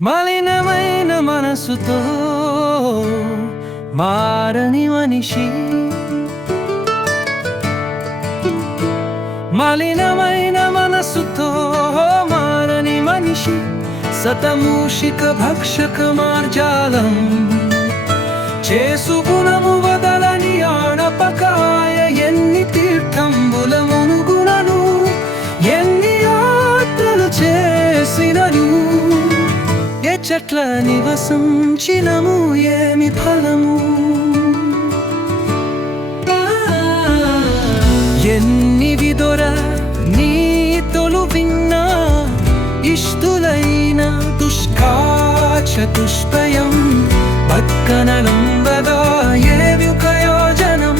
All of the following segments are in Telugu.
మలినమైన మనసుతో మారని మనిషి, మలినమైన మనసుతో మారని మనిషి, శతమూషిక భక్షక మార్జాలం చేసుగుణము వదలని ఆనపకాయ. ఎన్ని తీర్థంబుల మునుగునను, ఎన్ని యాత్రలు చేసినను, ఏ చెట్ల నివసించినము ఏమి ఫలము. ఎన్ని విదొర నీతులు విన్నా, ఇష్టులైన దుష్కాచతుష్టయం పక్కనలంబగా ఏవి ప్రయోజనం.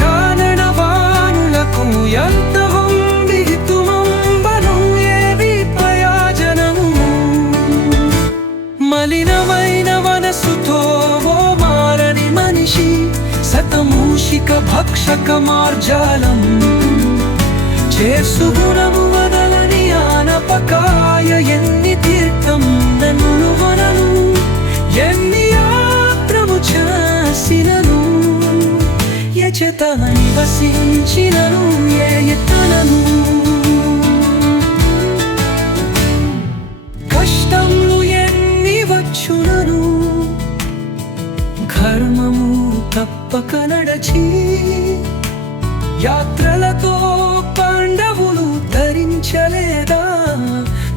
నానవానులకు ఎంత విహితుమంబను ఏవి ప్రయోజనము. మలినమైన మనసుతో మారని మనిషి, శతమూషిక భక్షక మార్జాలం చేసుగుణము వదలని ఆనపకాయ. ఎన్ని తీర్థం నన్ను వనను, ఎన్ని యాత్రము చేసినను, ఎచట నివసించినను ఏ ఎత్తనను. కష్టములు ఎన్ని వచ్చునను, ధర్మము తప్పక నడచి, యాత్రలతో పాండవులు ధరించలేదా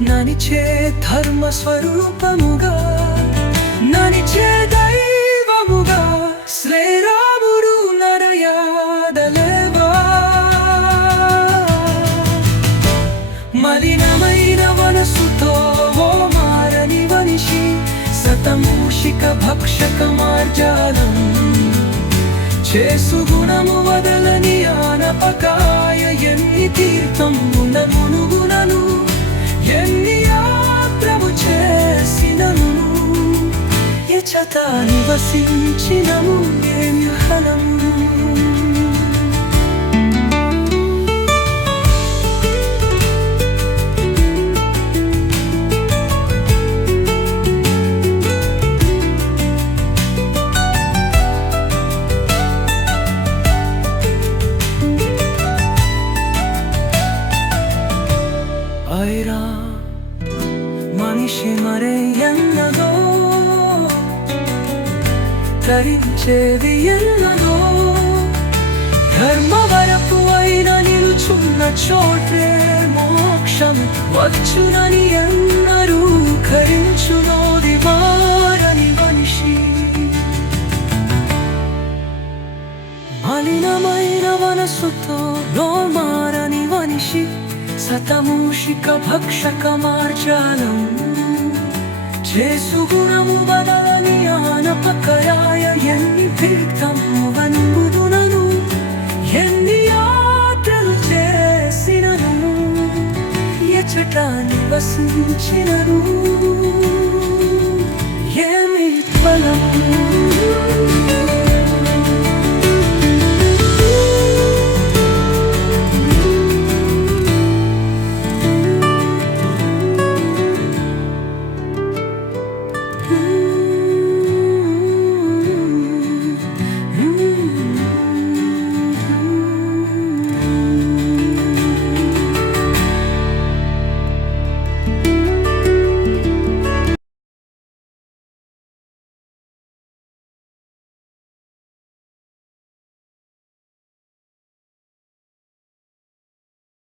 ననిచే ధర్మ స్వరూపముగా, ననిచే దైవముగా శ్రీరాముడు నరయాదలేవా. మలినమైన మనసుతో మారని మనిషి, శతమూషిక భక్షక మార్జాలం చేసుగుణము వదలని ఆనపకాయ. ఎన్ని తీర్థముల మునుగునను, ఎన్ని యాత్రము చేసినను, ఎచట నివసించినము ఏమి ఫలము. ఐరా మనిషి మరే ఎన్నదో, ధరించేది ఎన్నదో, ధర్మవరపు అయిన నిలుచున్న చోటే మోక్షము వచ్చునని ఎన్నరూ కరించునోది మారని మనిషి. మలినమైన మనసుతో మారని మనిషి, శతమూషిక భక్షక మార్జాలం చేసుగుణము వదలని ఆనపకాయ. ఎన్ని తీర్థము వనుగునను, ఎన్ని యాత్రలు చేసినను, ఎచట నివసించినను.